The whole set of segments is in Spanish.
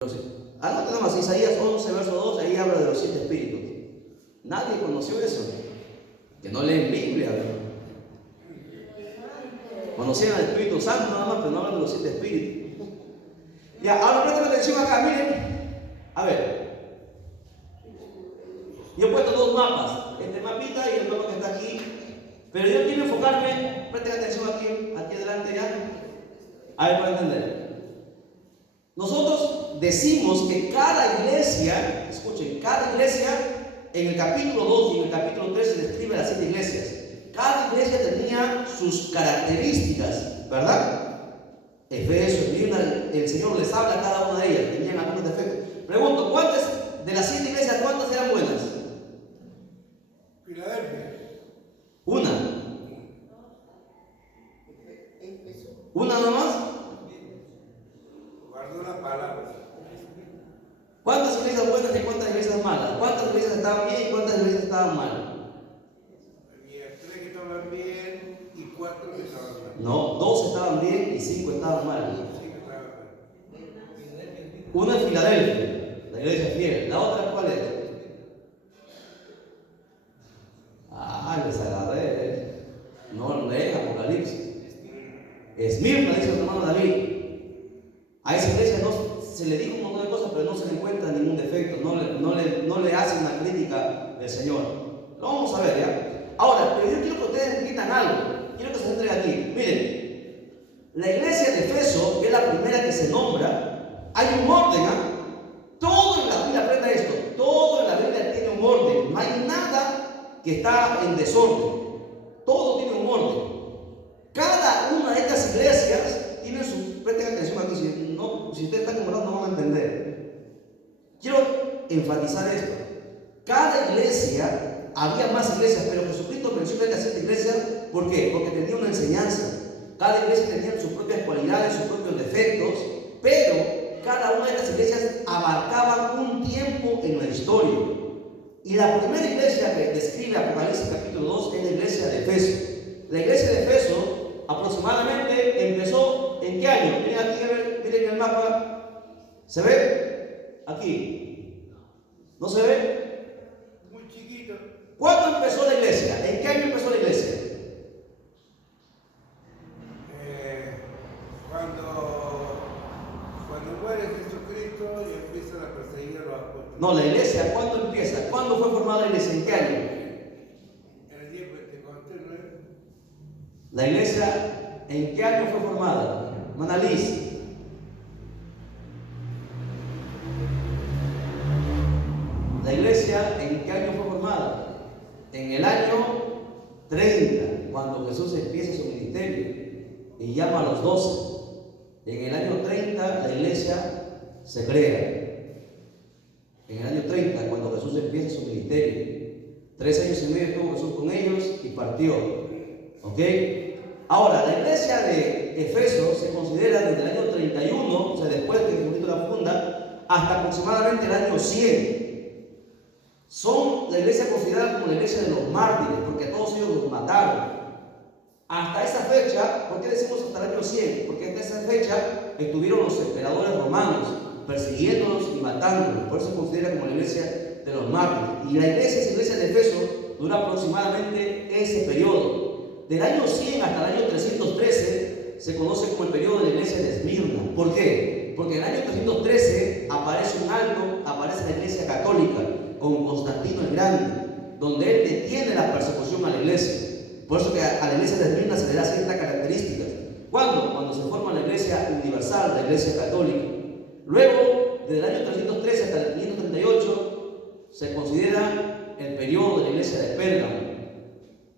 Anoten nada más, Isaías 11, verso 2, ahí habla de los 7 espíritus. Nadie conoció eso, que no leen Biblia, ¿no? Conocían al Espíritu Santo nada más, pero no hablan de los 7 espíritus. Ya, ahora presten atención acá, miren. A ver, yo he puesto 2 mapas, este mapita y el mapa que está aquí, pero yo quiero enfocarme, presten atención aquí adelante ya, a ver para entender. Nosotros decimos que cada iglesia, escuchen, cada iglesia, en el capítulo 2 y en el capítulo 3 se describe las 7 iglesias. Cada iglesia tenía sus características, ¿verdad? Efesios, el Señor les habla a cada una de ellas, tenían algunos defectos. Pregunto, ¿cuántas de las 7 iglesias, cuántas eran buenas? Filadelfia. Una. ¿Una nomás? Guardó la palabra. ¿Cuántas iglesias buenas y cuántas iglesias malas? ¿Cuántas iglesias estaban bien y cuántas iglesias estaban mal? Había 3 que estaban bien y 4 que estaban mal. No, 2 estaban bien y 5 estaban mal. 5 que estaban mal. Una es Filadelfia, la iglesia fiel. ¿La otra cuál es? Les agarré. No leen Apocalipsis. Esmirna, dice el hermano David. A esa iglesia no se le dijo un montón de cosas, pero no se le encuentra ningún defecto. No le hace una crítica del Señor. Lo vamos a ver ya. Ahora, pero yo quiero que ustedes entiendan algo. Quiero que se entren aquí. Miren, la iglesia de Efeso, que es la primera que se nombra, hay un orden, ¿ah? Todo en la Biblia, aprenda esto, todo en la Biblia tiene un orden. No hay nada que está en desorden. Todo tiene un orden. Cada una de estas iglesias tiene su, presten atención aquí, si ustedes están acostumbrados no van a entender. Quiero enfatizar esto. Cada iglesia, había más iglesias, pero Jesucristo menciona estas 7 iglesias. ¿Por qué? Porque tenía una enseñanza. Cada iglesia tenía sus propias cualidades, sus propios defectos, pero cada una de estas iglesias abarcaba un tiempo en la historia. Y la primera iglesia que describe Apocalipsis capítulo 2 es la iglesia de Efeso. La iglesia de Efeso aproximadamente empezó ¿en qué año? Miren aquí, miren el mapa. ¿Se ve? Aquí. ¿No se ve? Muy chiquito. ¿Cuándo empezó la iglesia? ¿En qué año empezó la iglesia? Cuando muere Jesucristo y empiezan a perseguir a los apóstoles. No, la iglesia, ¿cuándo empieza? ¿Cuándo fue formada la iglesia? ¿En qué año? En el día de Pentecostés, ¿no es? La iglesia, ¿en qué año fue formada? Manalís. La iglesia, ¿en qué año fue formada? En el año 30, cuando Jesús empieza su ministerio y llama a los 12. En el año 30 la iglesia se crea. En el año 30, cuando Jesús empieza su ministerio. 3 años y medio estuvo Jesús con ellos y partió. ¿Ok? Ahora, la iglesia de Efeso se considera desde el año 31, o sea, después que Jesucristo la funda, hasta aproximadamente el año 100. Son la iglesia considerada como la iglesia de los mártires, porque a todos ellos los mataron. Hasta esa fecha, ¿por qué decimos hasta el año 100? Porque hasta esa fecha estuvieron los emperadores romanos persiguiéndolos y matándolos. Por eso se considera como la iglesia de los mártires. Y la iglesia de Efeso dura aproximadamente ese periodo. Del año 100 hasta el año 313 se conoce como el periodo de la iglesia de Esmirna. ¿Por qué? Porque en el año 313 aparece un alto, aparece la iglesia católica con Constantino el Grande, donde él detiene la persecución a la iglesia. Por eso que a la iglesia de Esmirna se le da ciertas características. ¿Cuándo? Cuando se forma la iglesia universal, la iglesia católica. Luego, desde el año 313 hasta el 538, se considera el periodo de la iglesia de Pérgamo.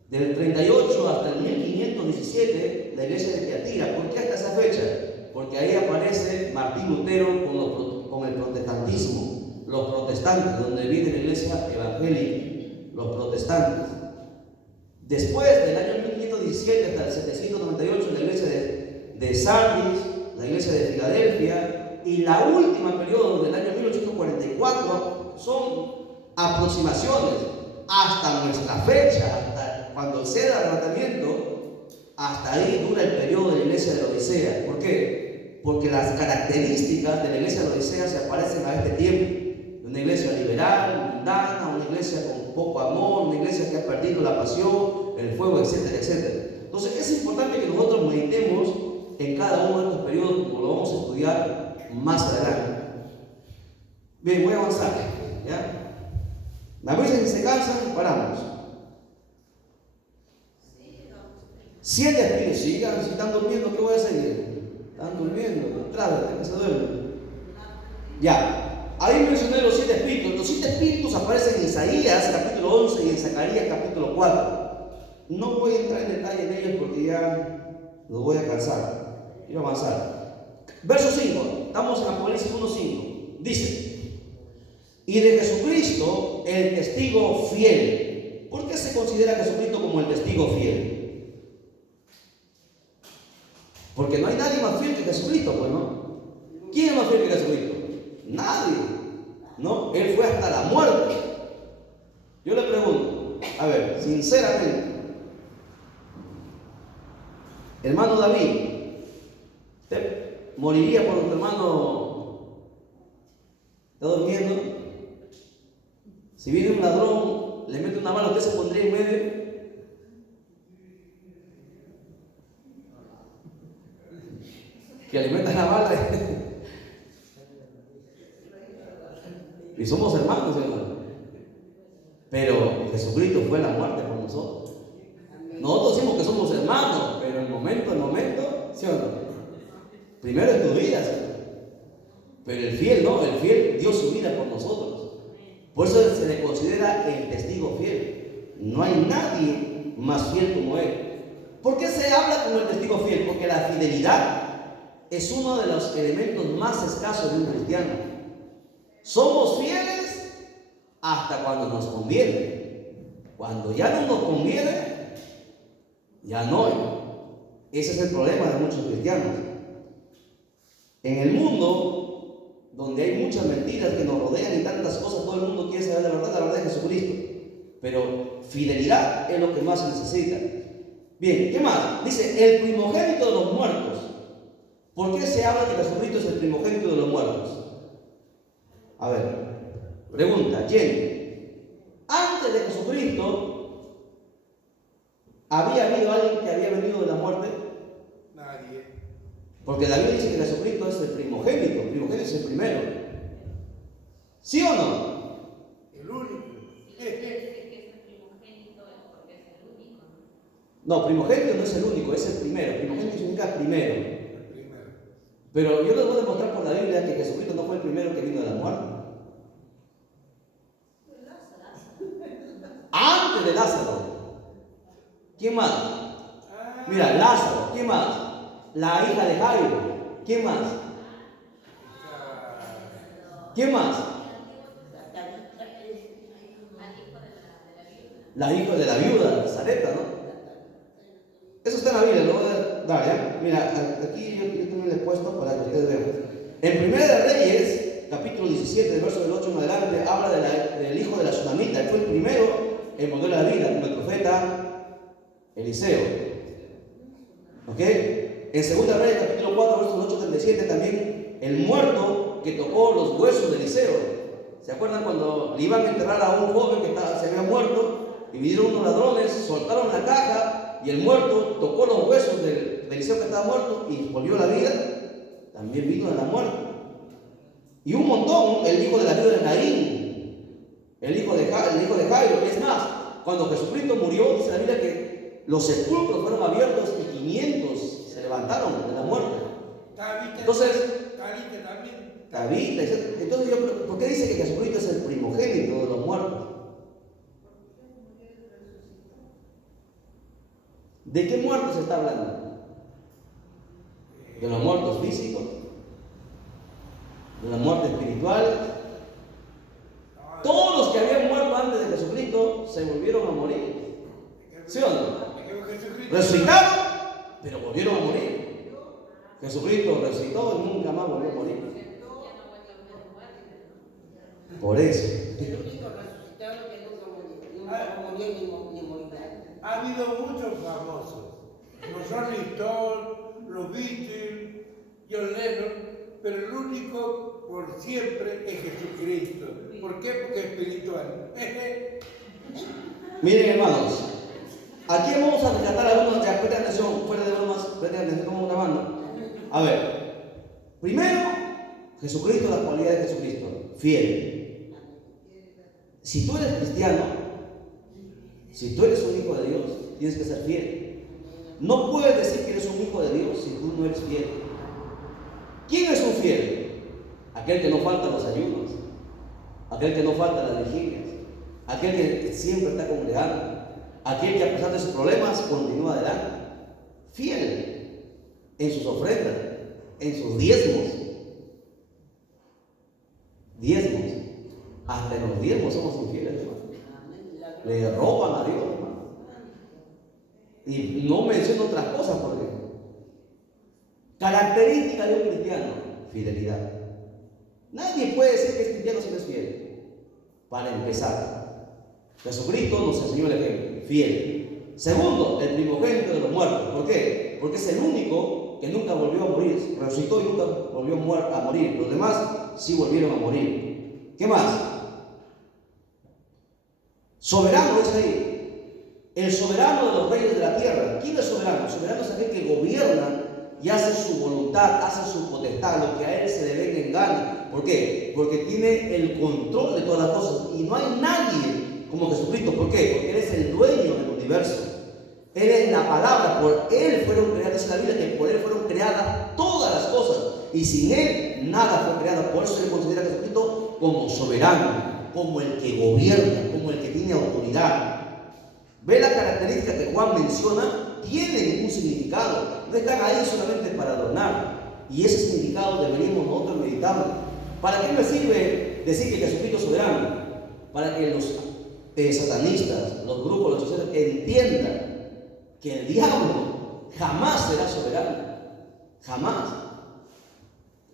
Del 38 hasta el 1517, la iglesia de Tiatira. ¿Por qué hasta esa fecha? Porque ahí aparece Martín Lutero con el protestantismo, los protestantes, donde viene la iglesia evangélica, los protestantes. Después del año 1517 hasta el 798, la iglesia de Sardis, la iglesia de Filadelfia, y la última periodo del año 1844 son aproximaciones hasta nuestra fecha, hasta cuando ceda el tratamiento, hasta ahí dura el periodo de la iglesia de la Odisea. ¿Por qué? Porque las características de la iglesia de la Odisea se aparecen a este tiempo. Una iglesia liberal, mundana, una iglesia con poco amor, una iglesia que ha perdido la pasión, el fuego, etcétera, etcétera. Entonces es importante que nosotros meditemos en cada uno de estos periodos, como lo vamos a estudiar más adelante. Bien, voy a avanzar. ¿Ya? Me avisan si se cansan, paramos. 7 espíritus. Sigan, si están durmiendo, ¿qué voy a seguir? Están durmiendo, trágate, que se duermen. Ya, ahí mencioné los 7 espíritus. Los 7 espíritus aparecen en Isaías capítulo 11 y en Zacarías capítulo 4. No voy a entrar en detalle en ellos porque ya los voy a cansar. Quiero avanzar. Verso 5, estamos en Apocalipsis 1:5. Dice: y de Jesucristo, el testigo fiel. ¿Por qué se considera a Jesucristo como el testigo fiel? Porque no hay nadie más fiel que Jesucristo, pues, ¿no? ¿Quién es más fiel que Jesucristo? Nadie, ¿no? Él fue hasta la muerte. Yo le pregunto, a ver, sinceramente, hermano David, ¿usted moriría por tu hermano? ¿Está durmiendo? Si viene un ladrón, le mete una bala, ¿usted se pondría en medio? Que le metan la bala. Y somos hermanos, hermano. Pero Jesucristo fue a la muerte por nosotros. Nosotros decimos que somos hermanos, pero en momento, ¿sí o no? Primero en tu vida, ¿sí? Pero el fiel no, el fiel dio su vida por nosotros. Por eso se le considera el testigo fiel. No hay nadie más fiel como él. ¿Por qué se habla como el testigo fiel? Porque la fidelidad es uno de los elementos más escasos de un cristiano. Somos fieles hasta cuando nos conviene. Cuando ya no nos conviene, ya no. Ese es el problema de muchos cristianos. En el mundo, donde hay muchas mentiras que nos rodean y tantas cosas, todo el mundo quiere saber la verdad de Jesucristo. Pero fidelidad es lo que más se necesita. Bien, ¿qué más? Dice, el primogénito de los muertos. ¿Por qué se habla que Jesucristo es el primogénito de los muertos? A ver, pregunta, Jenny. Antes de Jesucristo, ¿había habido alguien que había venido de la muerte? Nadie. Porque David dice que Jesucristo es el primogénito. El primogénito es el primero. ¿Sí o no? El único. No, primogénito no es el único, es el primero. Primogénito significa primero. El primero. Pero yo les voy a demostrar por la Biblia que Jesucristo no fue el primero que vino de la muerte. Antes de Lázaro. ¿Quién más? Mira, Lázaro. ¿Quién más? La hija de Jairo. ¿Quién más? ¿Quién más? La hija de la viuda, Zareta, ¿no? Eso está en la Biblia, lo voy a dar, ¿ya? Mira, aquí yo también le he puesto para que ustedes vean. En Primera de Reyes, capítulo 17, verso del 8 en adelante, habla del hijo de la Sunamita. Él fue el primero en poner la vida, como el profeta Eliseo. ¿Ok? En Segunda de Reyes, capítulo 4, verso del 8 al 37, también el muerto que tocó los huesos de Eliseo. ¿Se acuerdan cuando le iban a enterrar a un joven que se había muerto? Y vinieron unos ladrones, soltaron la caja y el muerto tocó los huesos de Eliseo que estaba muerto y volvió a la vida. También vino de la muerte. Y un montón, el hijo de la viuda de Naín, el hijo de Jairo. Es más, cuando Jesucristo murió, dice la Biblia que los sepulcros fueron abiertos y 500 se levantaron de la muerte. Entonces, David, entonces ¿por qué dice que Jesucristo es el primogénito de los muertos? ¿De qué muertos se está hablando? ¿De los muertos físicos? ¿De la muerte espiritual? Todos los que habían muerto antes de Jesucristo se volvieron a morir. ¿Sí o no? Resucitaron, pero volvieron a morir. Jesucristo resucitó y nunca más volvió a morir. Por eso. El único resucitado que nunca murió ni morirá. Ha habido muchos famosos. Los Rolling Stones, los Beatles, John Lennon, pero el único por siempre es Jesucristo. ¿Por qué? Porque es espiritual. Miren, hermanos, aquí vamos a rescatar algunos, ya presten atención, fuera de bromas, presten atención como grabando. A ver, primero, Jesucristo, la cualidad de Jesucristo, fiel. Si tú eres cristiano, si tú eres un hijo de Dios, tienes que ser fiel. No puedes decir que eres un hijo de Dios si tú no eres fiel. ¿Quién es un fiel? Aquel que no falta a los ayunos, aquel que no falta a las vigilias, aquel que siempre está congregando, aquel que a pesar de sus problemas continúa adelante. Fiel en sus ofrendas, en sus diezmos. Diezmos. Hasta en los diezmos somos infieles, hermano. Le roban a Dios, hermano. Y no menciono otras cosas porque característica de un cristiano, fidelidad. Nadie puede decir que es cristiano si no es fiel. Para empezar, Jesucristo nos enseñó el ejemplo, fiel. Segundo, el primogénito de los muertos. ¿Por qué? Porque es el único que nunca volvió a morir, resucitó y nunca volvió a morir. Los demás sí volvieron a morir. ¿Qué más? Soberano es ahí. El soberano de los reyes de la tierra. ¿Quién es soberano? El soberano es aquel que gobierna y hace su voluntad, hace su potestad, lo que a él se le venga en gana. ¿Por qué? Porque tiene el control de todas las cosas y no hay nadie como Jesucristo. ¿Por qué? Porque Él es el dueño del universo. Él es la palabra, por Él fueron creadas, dice la Biblia que por Él fueron creadas todas las cosas y sin Él nada fue creado. Por eso se le considera a Jesucristo como soberano, como el que gobierna, como el que tiene autoridad. Ve la característica que Juan menciona, tienen un significado, no están ahí solamente para adornar, y ese significado deberíamos nosotros meditarlo. ¿Para qué me sirve decir que Jesucristo es soberano? Para que los satanistas, los grupos, los hechiceros entiendan que el diablo jamás será soberano, jamás.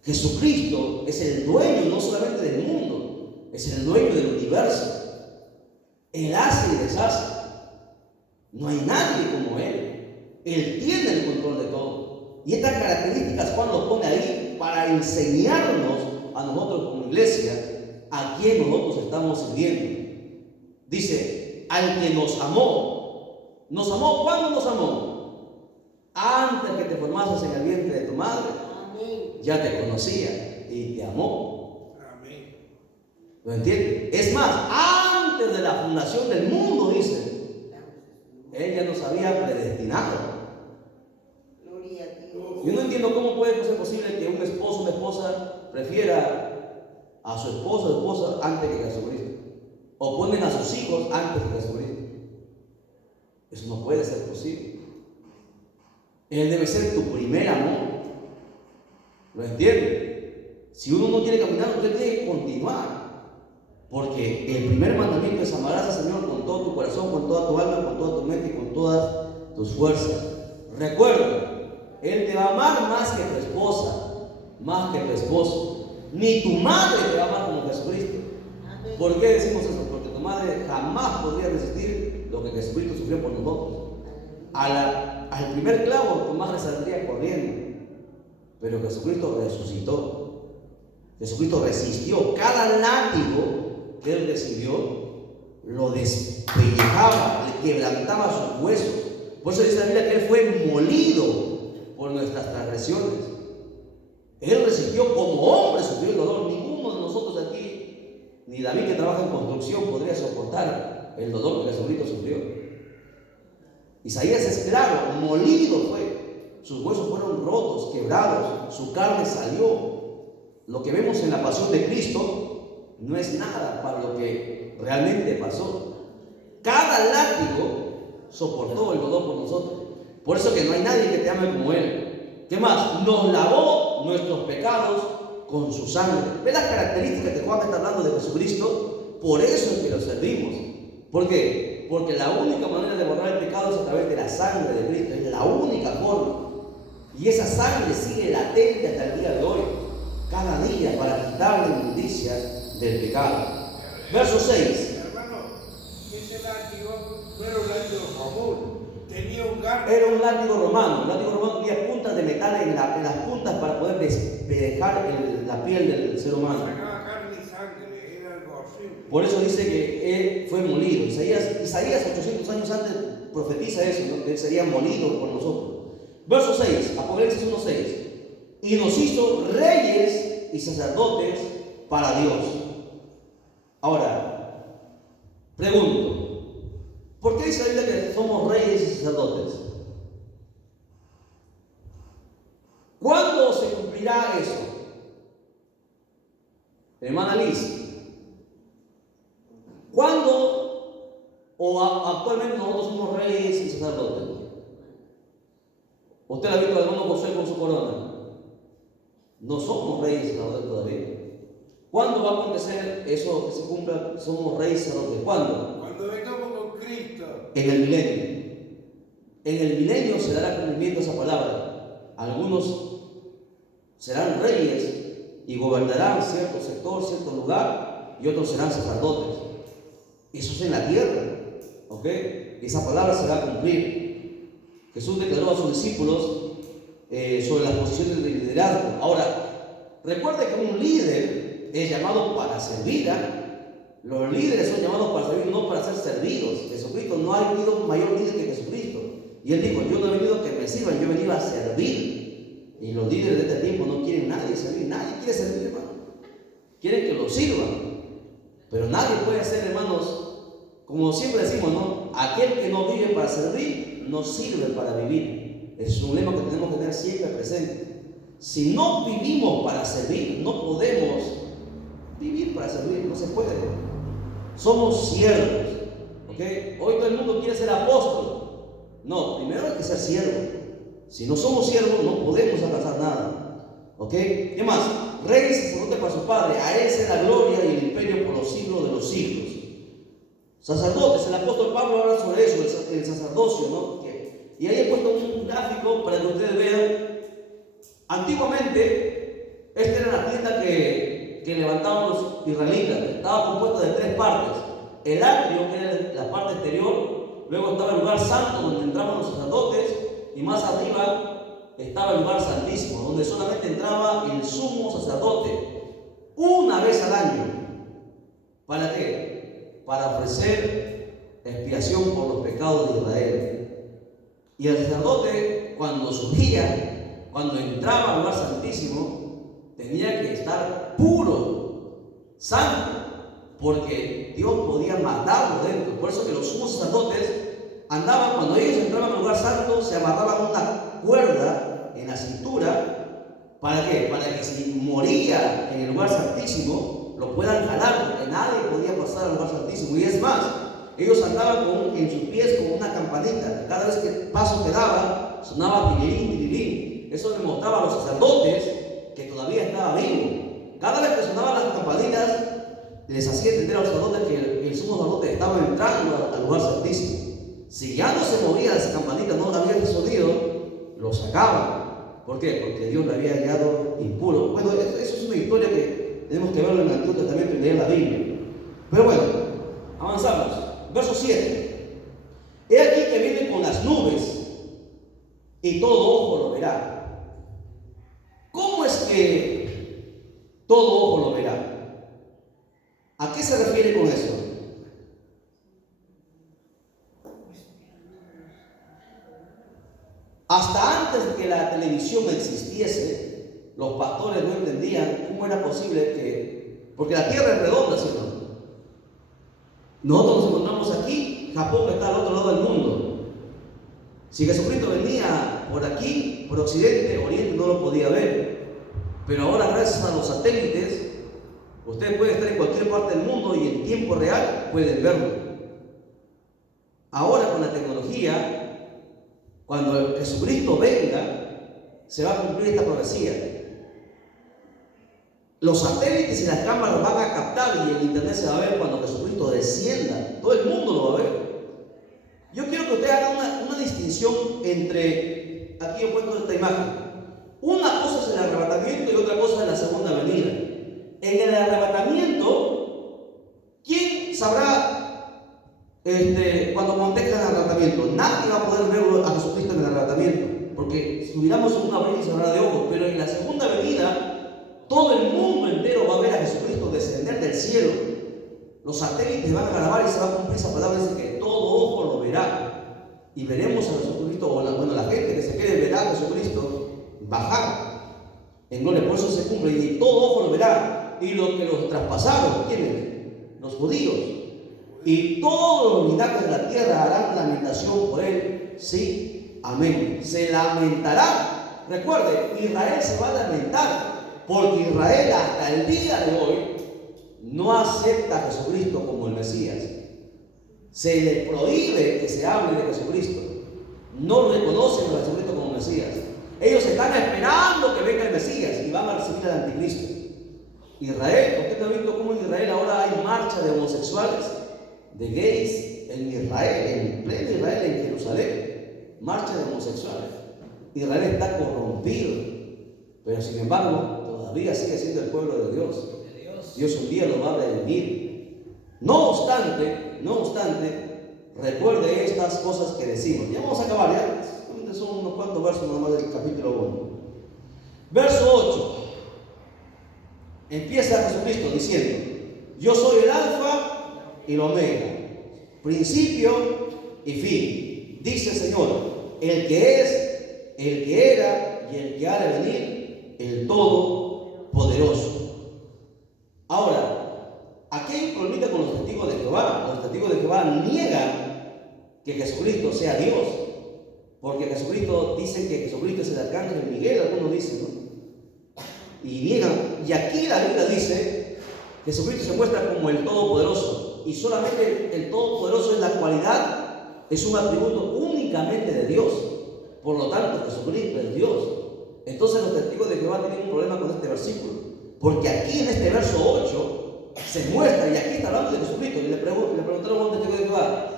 Jesucristo es el dueño no solamente del mundo, es el dueño del universo. Él hace y deshace. No hay nadie como Él. Él tiene el control de todo. Y estas características Juan lo pone ahí para enseñarnos a nosotros como iglesia a quién nosotros estamos sirviendo. Dice, al que nos amó. ¿Nos amó? ¿Cuándo nos amó? Antes que te formases en el vientre de tu madre. Ya te conocía y te amó. Amén. ¿Lo entiendes? Es más, antes de la fundación del mundo, dice, Él ya nos había predestinado. Gloria a Dios. Yo no entiendo cómo puede ser posible que un esposo o una esposa prefiera a su esposo o esposa antes que a Jesucristo. O ponen a sus hijos antes que a Jesucristo. Eso no puede ser posible. Él debe ser tu primer amor. ¿Lo entiende? Si uno no quiere caminar, usted tiene que continuar. Porque el primer mandamiento es amarás al Señor con todo tu corazón, con toda tu alma, con toda tu mente y con todas tus fuerzas. Recuerda, Él te va a amar más que tu esposa, más que tu esposo. Ni tu madre te va a amar como Jesucristo. ¿Por qué decimos eso? Porque tu madre jamás podría resistir lo que Jesucristo sufrió por nosotros. Al primer clavo tu madre saldría corriendo. Pero Jesucristo resucitó. Jesucristo resistió. Cada látigo que Él recibió lo despellejaba, le quebrantaba sus huesos. Por eso dice la Biblia que Él fue molido por nuestras transgresiones. Él resistió como hombre, sufrió el dolor. Ninguno de nosotros aquí, ni David que trabaja en construcción, podría soportar el dolor que Jesucristo sufrió. Isaías es claro, molido fue. Sus huesos fueron rotos, quebrados, su carne salió. Lo que vemos en la pasión de Cristo no es nada para lo que realmente pasó. Cada látigo soportó el dolor por nosotros. Por eso que no hay nadie que te ame como Él. ¿Qué más? Nos lavó nuestros pecados con su sangre. ¿Ves las características que Juan está hablando de Jesucristo? Por eso es que lo servimos. ¿Por qué? Porque la única manera de borrar el pecado es a través de la sangre de Cristo. Es la única forma. Y esa sangre sigue latente hasta el día de hoy, cada día, para quitar la inmundicia del pecado. Verso 6. Hermano, ese látigo no era un látigo común, Tenía un garfio. Era un látigo romano. El látigo romano tenía puntas de metal en las puntas para poder despejar la piel del ser humano. Sacaba carne y sangre, era algo horrible. Por eso dice que él fue molido. Isaías 800 años antes profetiza eso, ¿no? Que él sería molido por nosotros. Verso 6, Apocalipsis 1:6. Y nos hizo reyes y sacerdotes para Dios. Ahora, pregunto, ¿por qué dice la Biblia que somos reyes y sacerdotes? ¿Cuándo se cumplirá eso? Hermana Liz, ¿cuándo o actualmente nosotros somos reyes y sacerdotes? ¿Usted ha visto al hermano José con su corona? No somos reyes y sacerdotes todavía. ¿Cuándo va a acontecer eso que se cumpla? Somos reyes y sacerdotes. ¿Cuándo? Cuando vengamos con Cristo. En el milenio. En el milenio se dará cumplimiento a esa palabra. Algunos serán reyes y gobernarán cierto sector, cierto lugar, y otros serán sacerdotes. Eso es en la tierra. ¿Ok? Esa palabra se va a cumplir. Jesús declaró a sus discípulos sobre las posiciones de liderazgo. Ahora, recuerde que un líder es llamado para servir. Los líderes son llamados para servir, no para ser servidos. Jesucristo, no ha habido mayor líder que Jesucristo. Y él dijo, yo no he venido a que me sirvan, yo he venido a servir. Y los líderes de este tiempo no quieren nadie servir. Nadie quiere servir, hermano. Quieren que lo sirvan. Pero nadie puede ser, hermanos, como siempre decimos, ¿no? Aquel que no vive para servir, no sirve para vivir. Es un lema que tenemos que tener siempre presente. Si no vivimos para servir, no podemos vivir para servir, no se puede. Somos siervos. ¿Okay? Hoy todo el mundo quiere ser apóstol. No, primero hay que ser siervo. Si no somos siervos, no podemos alcanzar nada. ¿Ok? ¿Qué más? Rey y sacerdote para su Padre. A él sea la gloria y el imperio por los siglos de los siglos. Sacerdotes, el apóstol Pablo habla sobre eso, el sacerdocio, ¿no? Y ahí he puesto un gráfico para que ustedes vean. Antiguamente, esta era la tienda que levantaban los israelitas. Estaba compuesta de 3 partes. El atrio, que era la parte exterior. Luego estaba el lugar santo, donde entraban los sacerdotes. Y más arriba estaba el lugar santísimo, donde solamente entraba el sumo sacerdote una vez al año. ¿Para qué? Para ofrecer expiación por los pecados de Israel. Y el sacerdote, cuando surgía, cuando entraba al lugar santísimo, tenía que estar puro, santo, porque Dios podía matarlo dentro. Por eso que los sumos sacerdotes andaban, cuando ellos entraban al lugar santo, se amarraban una cuerda en la cintura. ¿Para qué? Para que si moría en el lugar santísimo, lo puedan jalar, porque nadie podía pasar al lugar santísimo. Y es más, ellos andaban en sus pies con una campanita. Cada vez que el paso que daba, sonaba tirirín, tirirín. Eso demostraba a los sacerdotes que todavía estaba vivo. Cada vez que sonaban las campanitas, les hacía entender a los sacerdotes que el sumo sacerdote estaba entrando al lugar santísimo. Si ya no se movía esa campanita, no había sonido, lo sacaban. ¿Por qué? Porque Dios le había hallado impuro. Bueno, eso es una historia que tenemos que verlo en el Antiguo Testamento y leer la Biblia. Pero bueno, avanzamos. Verso 7. He aquí que viene con las nubes y todo ojo lo verá. ¿Cómo es que todo ojo lo verá? ¿A qué se refiere con eso? Hasta antes de que la televisión existiese, los pastores no entendían cómo era posible que, porque la tierra es redonda, ¿sí o no? Nosotros nos encontramos aquí, Japón está al otro lado del mundo. Si Jesucristo venía por aquí, por Occidente, Oriente, no lo podía ver. Pero ahora, gracias a los satélites, usted puede estar en cualquier parte del mundo y en tiempo real pueden verlo. Ahora, con la tecnología, cuando Jesucristo venga, se va a cumplir esta profecía. Los satélites y las cámaras van a captar y el internet se va a ver cuando Jesucristo descienda. Todo el mundo lo va a ver. Yo quiero que usted haga una distinción entre, aquí yo puesto esta imagen. Una cosa es el arrebatamiento y otra cosa es la segunda venida. En el arrebatamiento, ¿quién sabrá cuando acontezca el arrebatamiento? arrebatamiento. Nadie va a poder ver a Jesucristo en el arrebatamiento, porque estuviéramos en un abrir y cerrar de ojos, pero en la segunda venida, todo el mundo entero va a ver a Jesucristo descender del cielo. Los satélites van a grabar y se va a cumplir esa palabra, dice que todo ojo lo verá. Y veremos a Jesucristo, o la gente que se quede verá a Jesucristo bajar en gloria. Por eso se cumple, y todo ojo lo verá. Y los que los traspasaron, ¿quiénes? Los judíos. Y todos los linajes de la tierra harán lamentación por él. Sí, amén. Se lamentará. Recuerde, Israel se va a lamentar, porque Israel hasta el día de hoy no acepta a Jesucristo como el Mesías. Se le prohíbe que se hable de Jesucristo. No reconocen a Jesucristo como Mesías. Ellos están esperando que venga el Mesías y van a recibir al anticristo. Israel, ¿usted ha visto cómo en Israel ahora hay marcha de homosexuales, de gays en Israel, en pleno Israel, en Jerusalén? Marcha de homosexuales. Israel está corrompido, pero sin embargo todavía sigue siendo el pueblo de Dios. Dios un día lo va a redimir. No obstante, recuerde estas cosas que decimos. Ya vamos a acabar, ya son unos cuantos versos nomás del capítulo 1. Verso 8. Empieza Jesucristo diciendo: yo soy el alfa y el omega, principio y fin. Dice el Señor, el que es, el que era y el que ha de venir, el Todopoderoso. Ahora, aquí hay un problemita con los testigos de Jehová. Los testigos de Jehová niegan que Jesucristo sea Dios, porque Jesucristo, dicen que Jesucristo es el arcángel Miguel, algunos dicen, ¿no? Y niegan. Y aquí la Biblia dice que Jesucristo se muestra como el Todopoderoso, y solamente el Todopoderoso es la cualidad, es un atributo únicamente de Dios. Por lo tanto, Jesucristo es Dios. Entonces los testigos de Jehová tienen un problema con este versículo, porque aquí en este verso 8 se muestra, y aquí está hablando de Jesucristo. Y le preguntaron a un testigo de Jehová: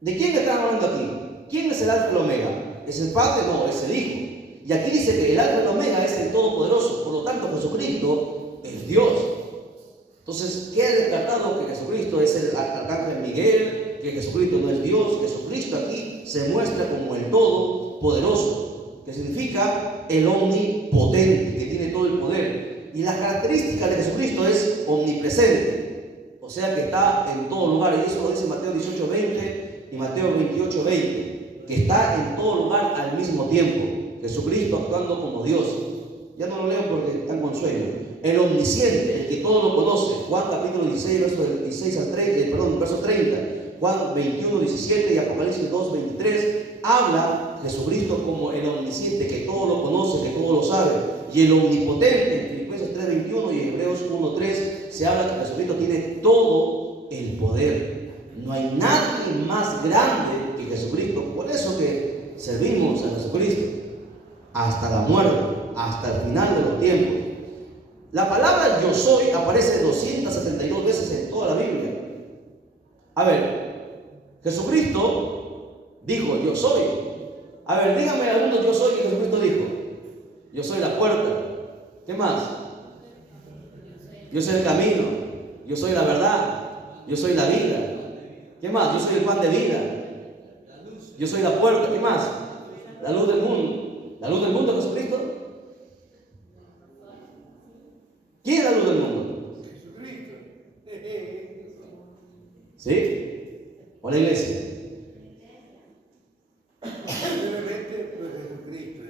¿de quién están hablando aquí? ¿Quién es el alfa y el omega? ¿Es el Padre? No, es el Hijo. Y aquí dice que el alfa y el omega es el Todopoderoso. Por lo tanto, Jesucristo es Dios. Entonces, ¿qué ha descartado? Que Jesucristo es el arcángel Miguel, que Jesucristo no es Dios. Jesucristo aquí se muestra como el Todopoderoso, que significa el omnipotente, que tiene todo el poder. Y la característica de Jesucristo es omnipresente, o sea que está en todo lugar. Y eso lo dice Mateo 18:20 y Mateo 28:20, que está en todo lugar al mismo tiempo. Jesucristo actuando como Dios. Ya no lo leo porque están con sueño. El omnisciente, el que todo lo conoce. Juan capítulo 16, verso 30. Juan 21:17 y Apocalipsis 2:23 habla Jesucristo como el omnisciente, que todo lo conoce, que todo lo sabe. Y el omnipotente, en Filipenses 3:21 y Hebreos 1:3 se habla que Jesucristo tiene todo el poder. No hay nadie más grande que Jesucristo. Por eso que servimos a Jesucristo hasta la muerte, hasta el final de los tiempos. La palabra yo soy aparece 272 veces en toda la Biblia. A ver, Jesucristo dijo yo soy. A ver, díganme algunos yo soy que Jesucristo dijo. Yo soy la puerta. ¿Qué más? Yo soy el camino. Yo soy la verdad. Yo soy la vida. ¿Qué más? Yo soy el pan de vida. Yo soy la puerta. ¿Qué más? La luz del mundo. ¿La luz del mundo es Jesucristo? ¿Quién es la luz del mundo? Jesucristo. ¿Sí? ¿O la iglesia? Simplemente pues Jesucristo.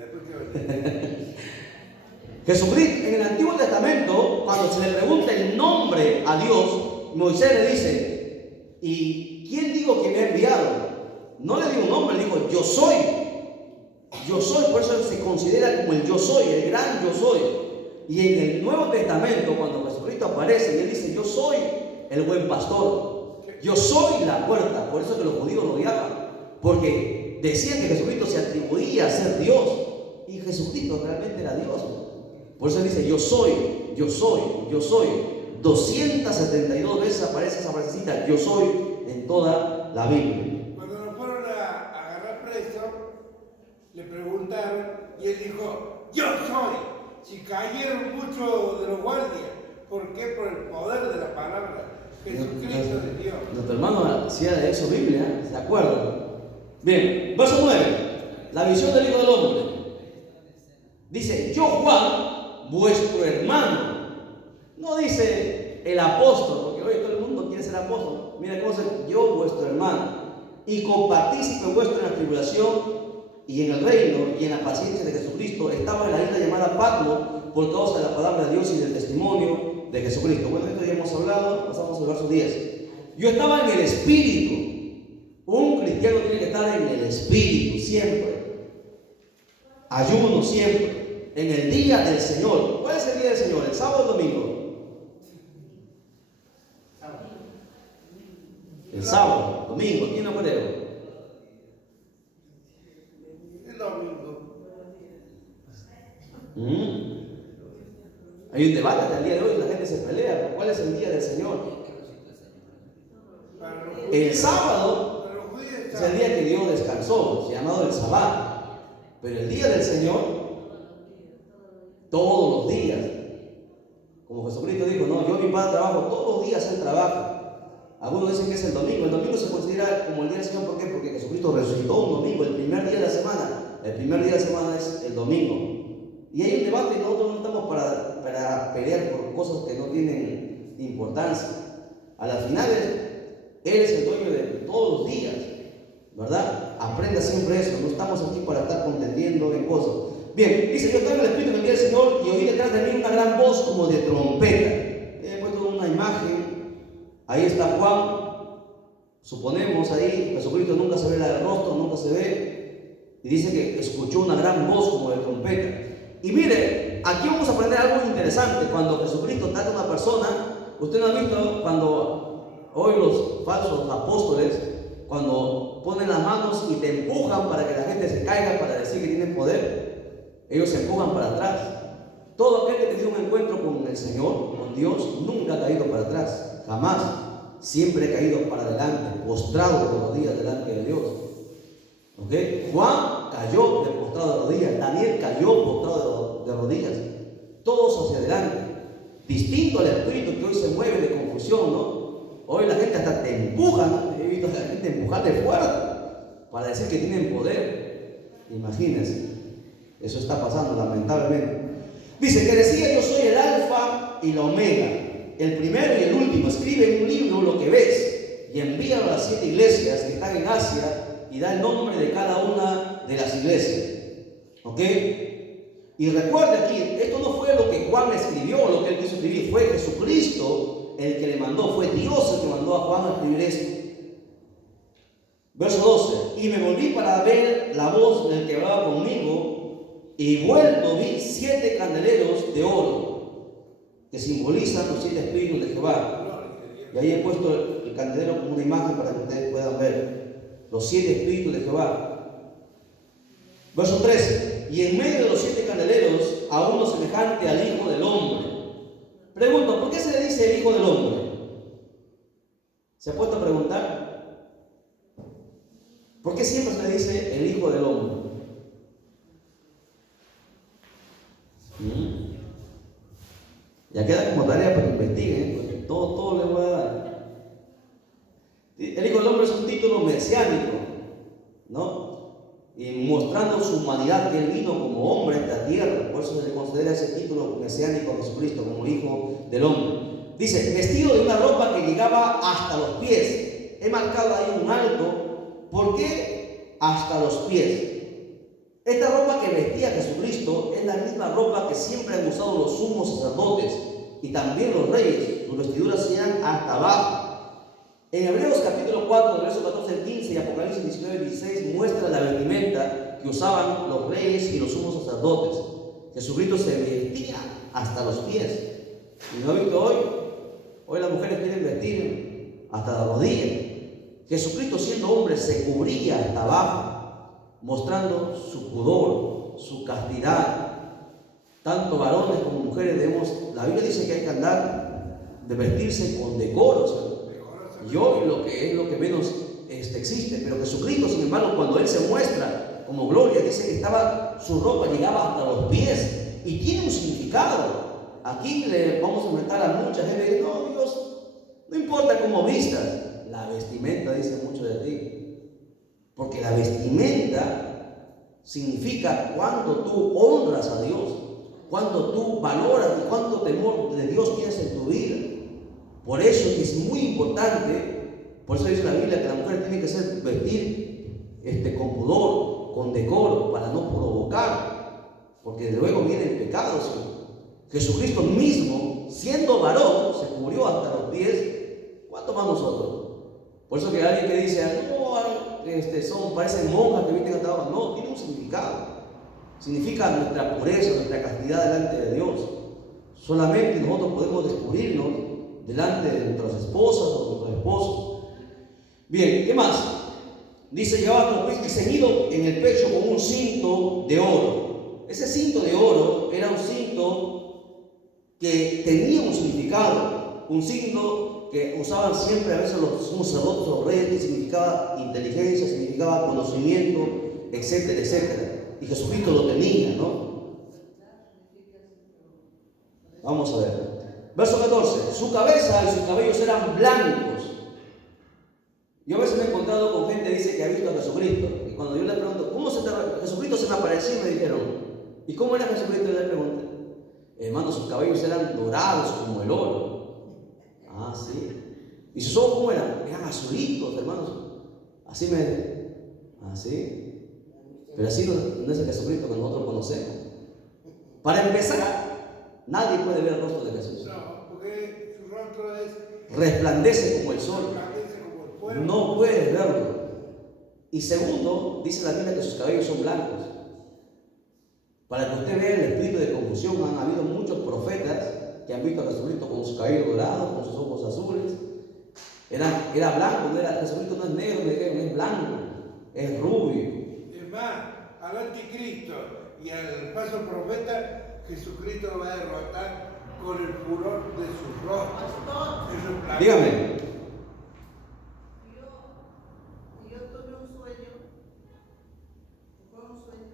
Jesucristo, en el Antiguo Testamento, cuando se le pregunta el nombre a Dios, Moisés le dice: ¿y quién digo que me ha enviado? No le dio un nombre, le dijo yo soy. Yo soy, por eso se considera como el yo soy, el gran yo soy. Y en el Nuevo Testamento, cuando Jesucristo aparece, él dice: yo soy el buen pastor, yo soy la puerta. Por eso que los judíos lo odiaban, porque decían que Jesucristo se atribuía a ser Dios, y Jesucristo realmente era Dios. Por eso dice yo soy, yo soy, yo soy. 272 veces aparece esa frasecita yo soy en toda la Biblia. Cuando nos fueron a agarrar preso, le preguntaron y él dijo yo soy. Si cayeron muchos de los guardias, ¿por qué? Por el poder de la palabra. Jesucristo de Dios. Nuestro hermano hacía de eso Biblia, ¿se acuerdan? Bien, verso 9. La visión del Hijo del Hombre. Dice, yo Juan, vuestro hermano. No dice el apóstol, porque hoy todo el mundo quiere ser apóstol. Mira cómo dice, yo vuestro hermano. Y copartícipe vuestro en la tribulación y en el reino y en la paciencia de Jesucristo. Estaba en la isla llamada Patmos por causa de la palabra de Dios y del testimonio de Jesucristo. Bueno, esto ya hemos hablado, pasamos al verso 10. Yo estaba en el Espíritu. Un cristiano tiene que estar en el Espíritu siempre. Ayuno siempre. En el día del Señor. ¿Cuál es el día del Señor? ¿El sábado o el domingo? El sábado, domingo. ¿Quién no creo? El domingo. Hay un debate hasta el día de hoy. La gente se pelea. ¿Cuál es el día del Señor? El sábado es el día que Dios descansó, llamado el Sabbat. Pero el día del Señor, todos los días. Como Jesucristo dijo, no, yo mi Padre trabajo, todos los días Él trabaja. Algunos dicen que es el domingo. El domingo se considera como el día del Señor. ¿Por qué? Porque Jesucristo resucitó un domingo, el primer día de la semana. El primer día de la semana es el domingo. Y hay un debate y nosotros no estamos para pelear por cosas que no tienen importancia. A las finales, Él es el dueño de todos los días, ¿verdad? Aprenda siempre eso. No estamos aquí para estar contendiendo en cosas. Bien, dice, yo estaba en el Espíritu en el día del Señor y oí detrás de mí una gran voz como de trompeta. He puesto una imagen. Ahí está Juan, suponemos ahí, Jesucristo nunca se ve el rostro, nunca se ve, y dice que escuchó una gran voz como de trompeta. Y mire, aquí vamos a aprender algo interesante. Cuando Jesucristo trata a una persona, usted no ha visto cuando hoy los falsos apóstoles, cuando ponen las manos y te empujan para que la gente se caiga, para decir que tienen poder, ellos se empujan para atrás. Todo aquel que tiene un encuentro con el Señor, con Dios, nunca ha caído para atrás, jamás. Siempre ha caído para adelante, postrado de rodillas delante de Dios. ¿Okay? Juan cayó de postrado de rodillas, Daniel cayó postrado de rodillas, todos hacia adelante. Distinto al espíritu que hoy se mueve de confusión, ¿no? Hoy la gente hasta te empuja, ¿no? He visto a la gente empujarte fuerte para decir que tienen poder. Imagínense, eso está pasando lamentablemente. Dice que decía, yo soy el alfa y la omega, el primero y el último. Escribe en un libro lo que ves y envíalo a las 7 iglesias que están en Asia y da el nombre de cada una de las iglesias. ¿Ok? Y recuerda aquí, esto no fue lo que Juan escribió, lo que él quiso escribir, fue Jesucristo el que le mandó, fue Dios el que mandó a Juan a escribir esto. Verso 12, y me volví para ver la voz del que hablaba conmigo, y vuelto vi 7 candeleros de oro, que simbolizan los 7 espíritus de Jehová. Y ahí he puesto el candelero como una imagen para que ustedes puedan ver los 7 espíritus de Jehová. Verso 13, y en medio de los 7 candeleros a uno semejante al Hijo del Hombre. Pregunto, ¿por qué se le dice el Hijo del Hombre? ¿Se ha puesto a preguntar? ¿Por qué siempre se le dice el Hijo del Hombre? Ya queda como tarea para que investiguen, porque todo les voy a dar. El Hijo del Hombre es un título mesiánico, ¿no? Y mostrando su humanidad, que Él vino como hombre a esta tierra. Por eso se le considera ese título mesiánico a Jesucristo como Hijo del Hombre. Dice, vestido de una ropa que llegaba hasta los pies. He marcado ahí un alto. ¿Por qué hasta los pies? Esta ropa que vestía Jesucristo es la misma ropa que siempre han usado los sumos sacerdotes y también los reyes. Sus vestiduras eran hasta abajo. En Hebreos capítulo 4, versos 14 al 15 y Apocalipsis 19 al 16 muestra la vestimenta que usaban los reyes y los sumos sacerdotes. Jesucristo se vestía hasta los pies. ¿Y no ha visto hoy? Hoy las mujeres quieren vestir hasta la rodilla. Jesucristo, siendo hombre, se cubría hasta abajo, mostrando su pudor, su castidad. Tanto varones como mujeres debemos, la Biblia dice que hay que andar, de vestirse con decoro. Y hoy lo que menos existe, pero Jesucristo, sin embargo, cuando Él se muestra como gloria, dice que su ropa llegaba hasta los pies y tiene un significado. Aquí le vamos a enfrentar a mucha gente que dice, no, Dios, no importa cómo vistas, la vestimenta dice mucho de ti. Porque la vestimenta significa cuando tú honras a Dios, cuando tú valoras y cuánto temor de Dios tienes en tu vida. Por eso es muy importante, por eso dice la Biblia que la mujer tiene que ser vestir con pudor, con decoro, para no provocar, porque luego viene el pecado. Jesucristo mismo, siendo varón, se cubrió hasta los pies. ¿Cuánto más nosotros? Por eso que alguien que dice, no, parecen monjas que visten hasta abajo. No, tiene un significado. Significa nuestra pureza, nuestra castidad delante de Dios. Solamente nosotros podemos descubrirnos delante de nuestras esposas o nuestros esposos. Bien, ¿qué más? Dice, llevaba los pies y ceñido en el pecho con un cinto de oro. Ese cinto de oro era un cinto que tenía un significado, un signo que usaban siempre a veces los sacerdotes o los reyes, que significaba inteligencia, significaba conocimiento, etcétera, etcétera. Y Jesucristo lo tenía, ¿no? Vamos a ver. Verso 14. Su cabeza y sus cabellos eran blancos. Yo a veces me he encontrado con gente que dice que ha visto a Jesucristo. Y cuando yo le pregunto, ¿cómo Jesucristo se me apareció? Me dijeron, ¿y cómo era Jesucristo? Y le pregunté, hermano, sus cabellos eran dorados como el oro. Ah, sí. ¿Y sus ojos cómo eran? Eran azulitos, hermanos. Así así. Pero así no es el Jesucristo que nosotros conocemos. Para empezar, nadie puede ver el rostro de Jesús. No, porque su rostro resplandece como el sol. resplandece como el fuego. No puedes verlo. Y segundo, dice la Biblia que sus cabellos son blancos. Para que usted vea el espíritu de confusión, han habido muchos profetas que han visto a Jesucristo con sus cabellos dorados, con sus ojos azules. Era blanco, Jesucristo no es negro, me dijeron, es blanco, es rubio. Es más, al anticristo y al falso profeta, Jesucristo lo va a derrotar con el furor de su rostro. Eso es blanco. Dígame. Yo tuve un sueño, fue un sueño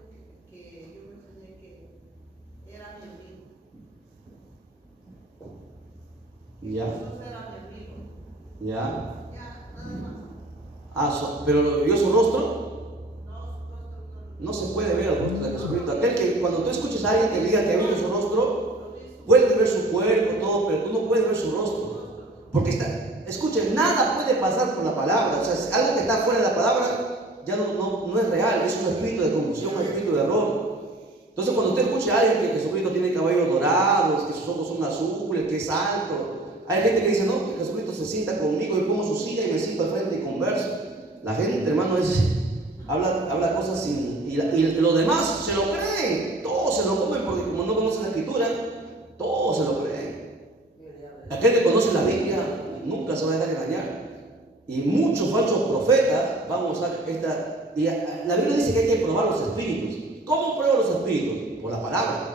que yo me soñé que era mi amigo. Ya. Jesús era mi amigo. Ya. Ya, nada más. Pero ¿vio su rostro? No, su rostro No se puede ver el rostro de Jesucristo. Aquel que cuando tú escuches a alguien que diga que vio su rostro, puedes ver su cuerpo, todo, pero tú no puedes ver su rostro. Porque escuchen, nada puede pasar por la palabra. O sea, si algo que está fuera de la palabra ya no es real, es un espíritu de confusión, un espíritu de error. Entonces, cuando usted escucha a alguien que Jesucristo tiene cabellos dorados, que sus ojos son azules, que es alto, hay gente que dice, no, que Jesucristo se sienta conmigo, yo pongo su silla y me siento al frente y converso. La gente, hermano, habla cosas sin. Y los demás se lo creen, todos se lo comen porque como no conocen la Escritura, todos se lo creen. Aquel que conoce la Biblia nunca se va a dejar engañar. Y muchos falsos profetas van a usar esta. Y la Biblia dice que hay que probar los espíritus. ¿Cómo pruebo los espíritus? Por la palabra.